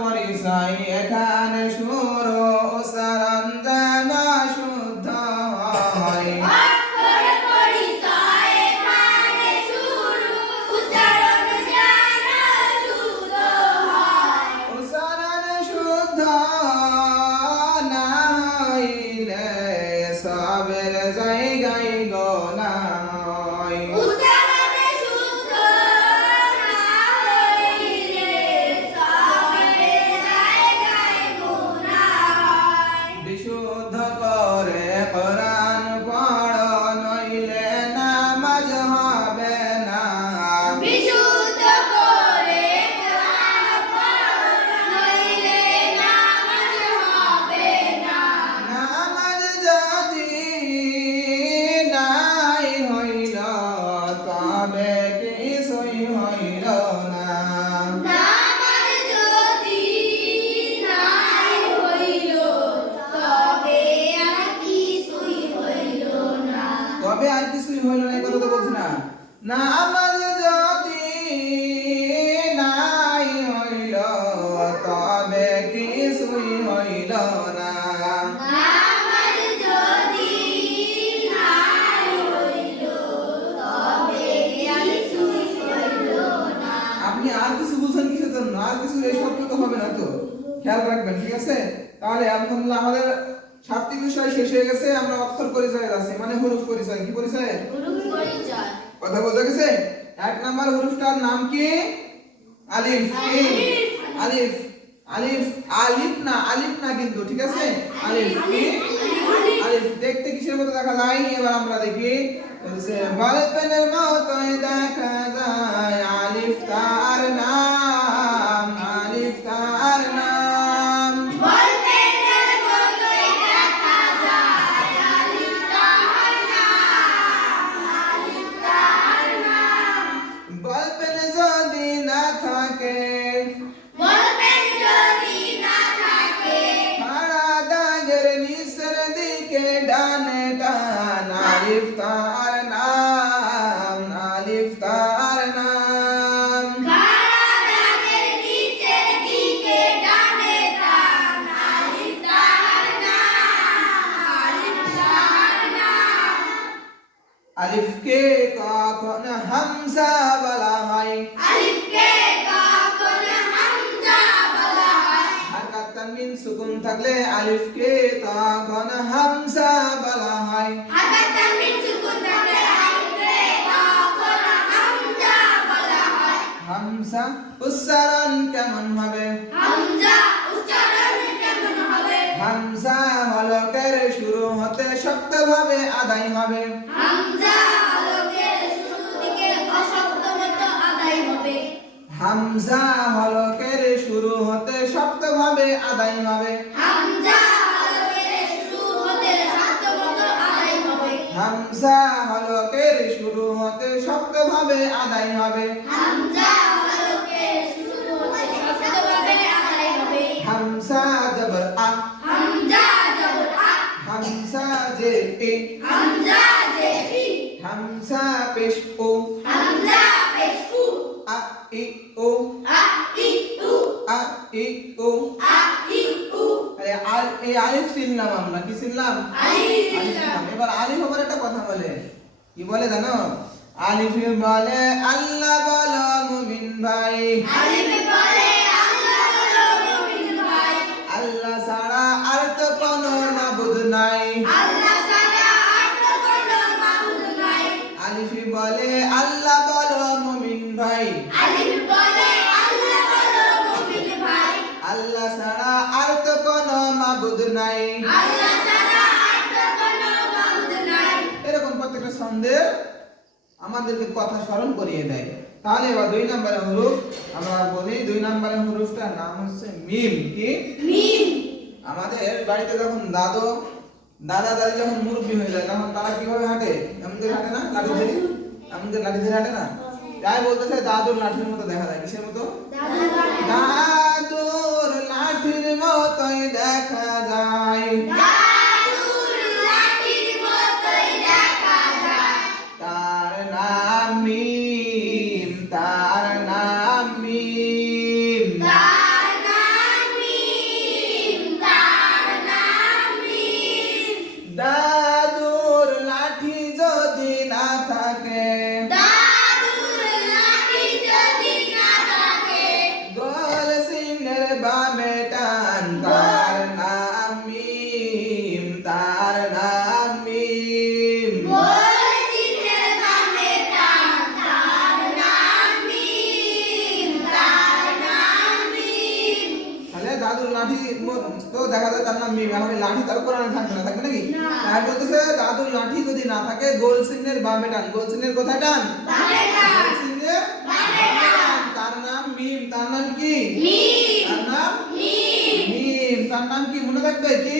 পরিচয় এখানে শুরু উচ্চারণ যেন শুদ্ধ হয়। অক্ষর পরিচয় এখানে শুরু উচ্চারণ যেন শুদ্ধ হয়। উচ্চারণ শুদ্ধ না হইলে সবের জায়গায় গোনা হয়। উচ্চারণ শুদ্ধ না হইলে সবের জায়গায় গুনাহ হয়। বিশুদ্ধ করে কোরআন পড়ো নইলে নামাজ হবে না। বিশুদ্ধ করে কোরআন পড়ো নইলে নামাজ হবে না। নামাজ যদি নাই হইল তবে কিছুই হইল না। নামাজ যদি নাই হইল তবে আর কিছুই হইল না। তবে আর কিছুই হইল না, এই কথা তো বলছি না। নামাজ যদি নাই হইল তবে কিছুই হইল না। নামাজ যদি নাই হইল তবে আর কিছুই হইল না। আপনি আর কিছু বুঝছেন কিসের জন্য? আর কিছু এই শব্দ তো হবে না, তো খেয়াল রাখবেন, ঠিক আছে? তাহলে আলহামদুলিল্লাহ আমাদের 7টি বিষয় শেষ হয়ে গেছে। আমরা অক্ষর পরিচয়ে আছি, মানে হরফ পরিচয়। কি পরিচয়? হরফ পরিচয়। কথা বোঝা গেছে? 1 নাম্বার হরফটার নাম কি? আলিফ। কি? আলিফ। আলিফ। আলিফ না কিন্তু, ঠিক আছে? আলিফ। কি? আলিফ। দেখতে কিসের মতো দেখা যায়? এবার আমরা দেখি। বলছে বলপেনের মতোই দেখা যায়, আলিফ তার নাম, আলিফ তার নাম। বলপেনের মতোই দেখা যায়, আলিফ তার নাম, আলিফ তার নাম। বলপেন যদি না থাকে, বলপেন যদি না থাকে, খাড়া দাগের নিচের দিকে ডানে টান, আলিফ তার নাম, আলিফ তার নাম। খাড়া দাগের নিচের দিকে ডানে টান, আলিফ তার নাম, আলিফ তার নাম। আলিফকে কখন হামজা বলা হয়? আলিফকে কখন হামজা বলা হয়? হারকাত তানবিন সুকুন থাকলে আলিফকে তখন হামজা বলা হয়। হারকাত তানবিন সুকুন থাকলে আলিফকে কখন হামজা বলা হয়? হামজা উচ্চারণ কেমন হবে? হামজা উচ্চারণ কেমন হবে? হামজা হলকের শুরু হতে শক্তভাবে আদায় হবে। হামজা হলকের শুরু থেকে অশক্ত মতো আদায় হবে। হামজা হলকের শুরু হতে শক্তভাবে আদায় হবে। হামজা হলকের শুরু হতে শক্ত মতো আদায় হবে। হামজা হলকের শুরু হতে শক্তভাবে আদায় হবে। হামজা হলকের শুরু হতে শক্তভাবে আদায় হবে। হামজা জবর আ, হামজা জবর আ, হামজা জের এ, হামজা জের ই, হামজা পেশ ও, হামজা পেশ উ, আ ই ও, আ ই উ, আ ই ও। আ ই উ। এই আলিফ চিনলাম আমরা, কি চিনলাম? আলিফ আলিফ চিনলাম। এবার আলিফ আবার একটা কথা বলে, কি বলে জানো? আলিফ বলে আল্লাহ বলো মুমিন ভাই, আলিফ বলে আল্লাহ বলো মুমিন ভাই, আল্লাহ ছাড়া আর তো কোনো মাবুদ নাই। আল্লাহ ছাড়া আর তো কোনো মাবুদ নাই। আলিফ বলে আল্লাহ বলো মুমিন ভাই, আলিফ বলে আল্লাহ বলো মুমিন ভাই, আল্লাহ ছাড়া আর তো কোনো মাবুদ নাই। আল্লাহ ছাড়া আর তো কোনো মাবুদ নাই। এরকম প্রত্যেকটা ছন্দে আমাদেরকে কথা স্মরণ করিয়ে দেয়। তাহলে এবার 2 নম্বরের হরফ আমরা বলি। 2 নম্বরের হরফটার নাম হচ্ছে মিম। কি? মিম। আমাদের বাড়িতে যখন দাদা দাদি যখন মুরব্বি হয়ে যায়, তখন তারা কিভাবে হাঁটে? আমাদের হাঁটে না, লাঠি ধরে। আমাদের লাঠি ধরে হাঁটে না? তাই বলতেছে দাদুর লাঠির মতো দেখা যায়। কিসের মতো? দাদুর লাঠির মতোই দেখা যায়। দাদুর লাঠির মতোই দেখা যায়। তার নাম মিম, তার নাম মিম। তার নাম লাঠি তো দেখা যায় তার নাম মিম। এখন এই লাঠি তার কোরআনে থাকবে না, থাকবে নাকি? আর বলতেছে দাদুর লাঠি যদি না থাকে গোল চিহ্নের বামে টান, গোল চিহ্নের কোথায় টান? গোল চিহ্নের বামে টান। তার নাম মিম। তার নাম কি? তার নাম মিম। তার নাম কি মনে রাখবে কি?